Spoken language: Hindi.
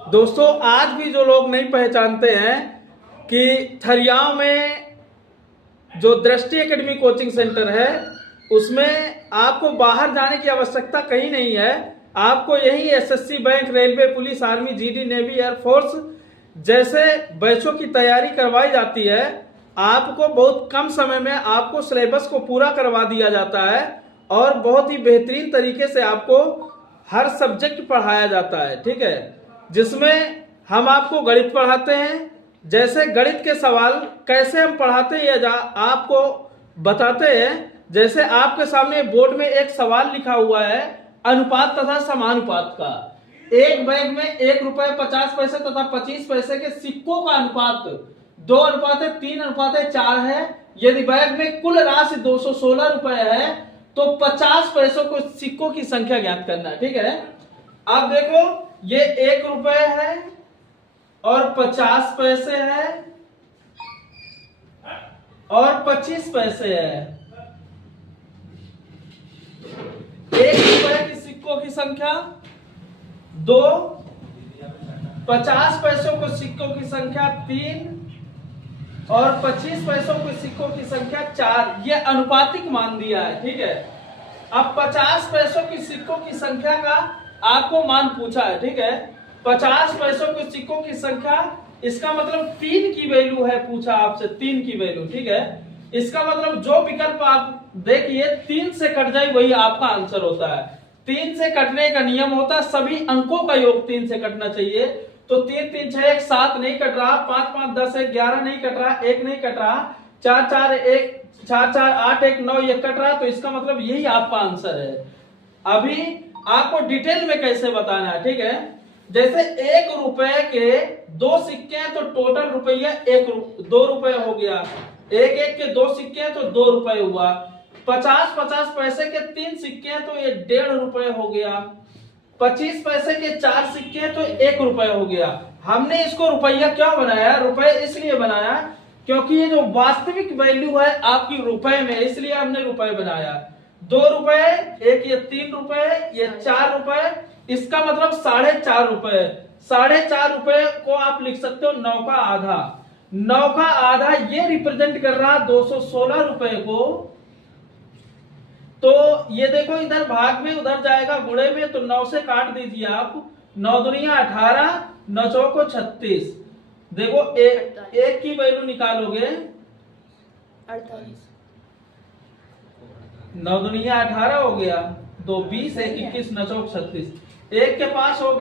दोस्तों, आज भी जो लोग नहीं पहचानते हैं कि थरियाव में जो दृष्टि एकेडमी कोचिंग सेंटर है, उसमें आपको बाहर जाने की आवश्यकता कहीं नहीं है। आपको यही SSC, bank, railway, police, army, GD, navy, air force जैसे बैचों की तैयारी करवाई जाती है। आपको बहुत कम समय में आपको सिलेबस को पूरा करवा दिया जाता है और बहुत ही बेहतरीन तरीके से आपको हर सब्जेक्ट पढ़ाया जाता है। ठीक है, जिसमें हम आपको गणित पढ़ाते हैं। जैसे गणित के सवाल कैसे हम पढ़ाते हैं या आपको बताते हैं। जैसे आपके सामने बोर्ड में एक सवाल लिखा हुआ है अनुपात तथा समानुपात का। एक बैग में ₹1.50 तथा 25 पैसे के सिक्कों का अनुपात 2:3:4 है। यदि बैग में कुल राशि 216 रुपए है तो 50 पैसों को सिक्कों की संख्या ज्ञात करना है। ठीक है, अब देखो ये ₹1 है और 50 पैसे है और 25 पैसे है। ₹1 की सिक्कों की संख्या 2, 50 पैसों को सिक्कों की संख्या 3 और 25 पैसों के सिक्कों की संख्या 4। ये अनुपातिक मान दिया है। ठीक है, अब 50 पैसों की सिक्कों की संख्या का आपको मान पूछा है। ठीक है, 50 पैसों के सिक्कों की संख्या, इसका मतलब 3 की वैल्यू है, पूछा आपसे 3 की वैल्यू। ठीक है, इसका मतलब जो विकल्प आप देखिए 3 से कट जाए वही आपका आंसर होता है। 3 से कटने का नियम होता है सभी अंकों का योग 3 से कटना चाहिए। तो 3 3 6 1 7 नहीं कट रहा, 5 5 10 1 11 नहीं कट रहा, 1 नहीं कट रहा, 4 4 1 4 4 8 1 9 ये कट रहा। तो इसका मतलब यही आपका आंसर है। अभी आपको डिटेल में कैसे बताना है। ठीक है, जैसे ₹1 के 2 सिक्के हैं तो टोटल रुपया 2 रुपए हो गया। एक एक के 2 सिक्के हैं तो 2 रुपए हुआ। 50 पैसे के 3 सिक्के हैं तो ये ₹1.5 हो गया। 25 पैसे के 4 सिक्के हैं तो ₹1 हो गया। हमने इसको रुपया क्यों बनाया? रुपए इसलिए बनाया क्योंकि ये जो वास्तविक वैल्यू है आपकी रुपए में, इसलिए हमने रुपए बनाया। ₹2, एक ये ₹3, ये ₹4। इसका मतलब ₹4.5। ₹4.5 को आप लिख सकते हो 9 का आधा। 9 का आधा ये रिप्रेजेंट कर रहा 216 रुपए को। तो ये देखो इधर भाग में, उधर जाएगा गुणे में, तो 9 से काट दीजिए आप। 9 दूनिया 18, 9 चौको 36। देखो एक की वैल्यू निकालोगे 48। 9 दूनिया 18 हो गया, 2 20 1 21 9 चौक 36। एक के पास हो